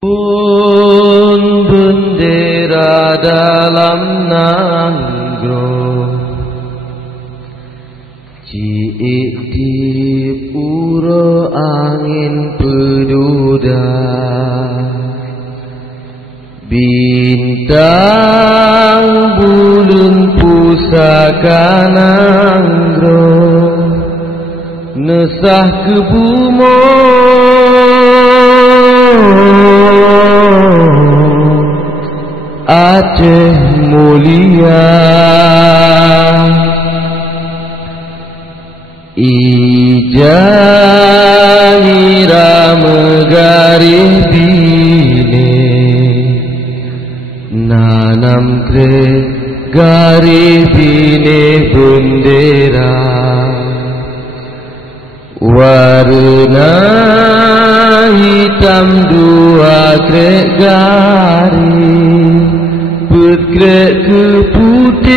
Pun bendera dalam nanggro, ciik di pura angin peduda, bintang bulan pusaka nanggro, nesah ke bumo Aceh mulia, ijangira megarih bine, nanam kre garih bine bendera, warna hitam dua krek garis, berkrek ke putih,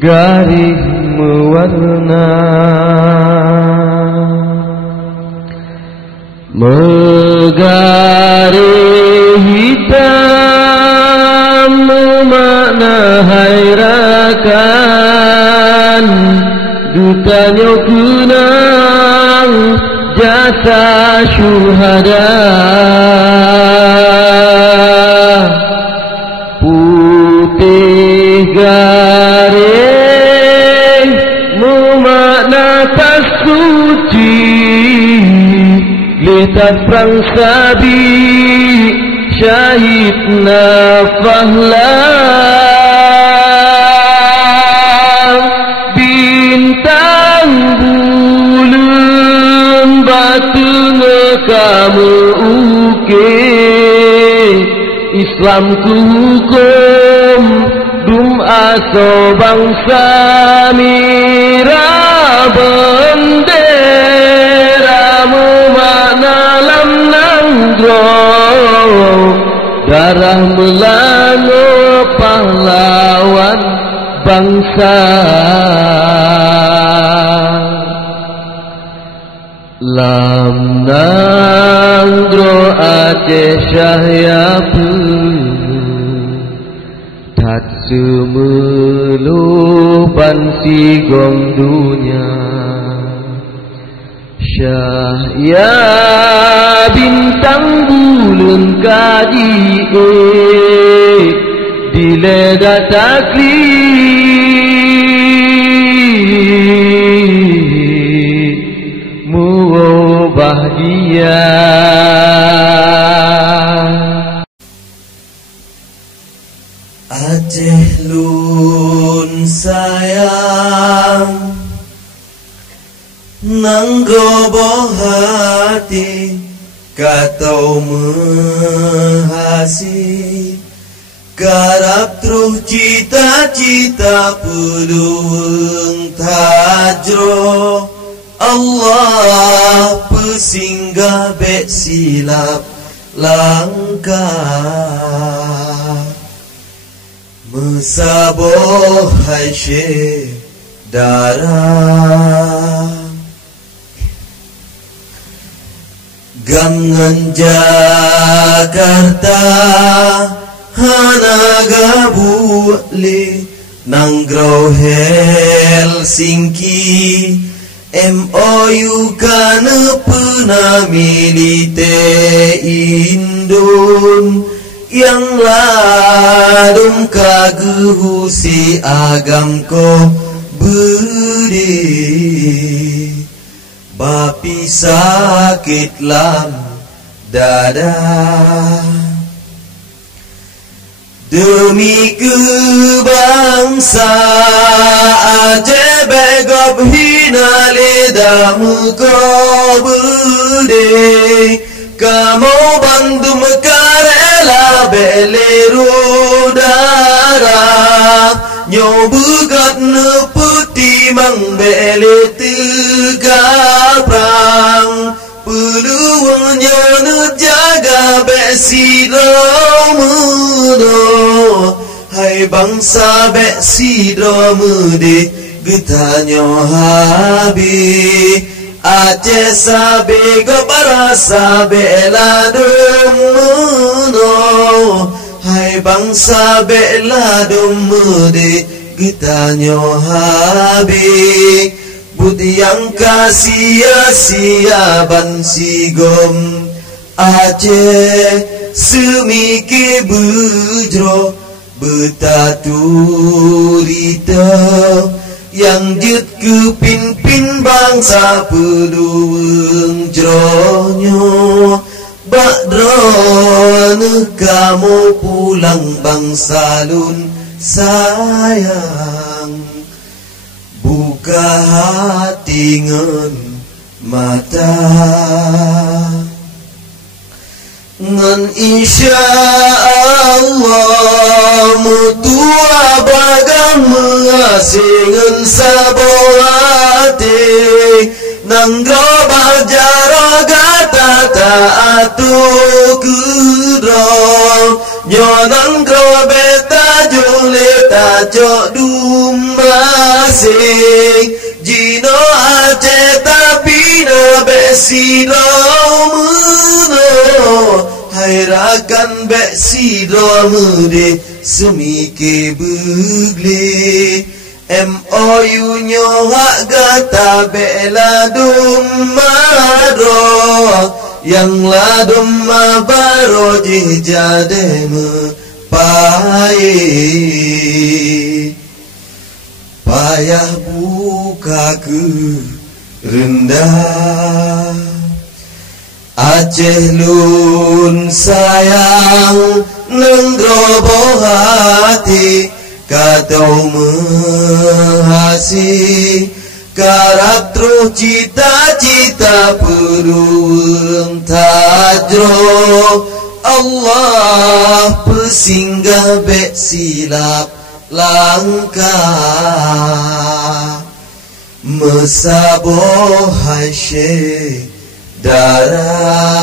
garis mewarna, megarih hitam memakna hairakan, dutanya kenang jasa syuhada, putih garis memakna tas suci, lihat perang sabi syahid nafahlan, bintang bulan batu kamu ukir, Islam ku hukum dum aso bangsa mira bendera memakna lam nanggro, darah melano pahlawan bangsa. Lam nanggro Aceh Syahya tat semelu bansi gom dunia, Syahya bintang bulan kaji dileda taklid, mengubah dia. Aceh lun sayang, nanggro boh hati, katau menghasi, garap truh cita-cita peluang tajro, Allah pesinggah bek silap langkah, mesaboh hai syekh darah, gangan Jakarta hanaga buli, nanggro Helsinki, MOU kana pena milite Indon, yang ladum kaguhu si agam ko beri, bapi sakit lam dada, demi kebangsa Aceh begop hina ledamu kau berde, kamu bantu mekarela beleru darah, nyobugat neputi mang bele tegar perang, peluangnya nejaga besidro mudo, hai bangsa besidro mude, getanya habis Aceh sabe go barasa bela dumuno. Hai bangsa bela dumudi kita nyohabi. Budi yang sia-sia ban sigom. Aceh semike bujro betaturita yang jut ke pin bangsa peluang jronyo bakdron kamu pulang bangsa lun sayang buka hati ngen mata ngan insya Allah mutua bagam mengasingan saboate nang groba jaraga tata atu kudro nyonan grobe tajul tajo dumasing jino Aceh tapi na besiro muno hairakan besiro mude semike bugle MOU nyo hak gata bela dumadro yang ladum mabaro jade mepaye payah buka ke rendah Aceh lun sayang nenggrobo hati katau menghasi karap terus cita-cita peruang tajro Allah pesinggah bek silap langkah mesaboh hai syekh darah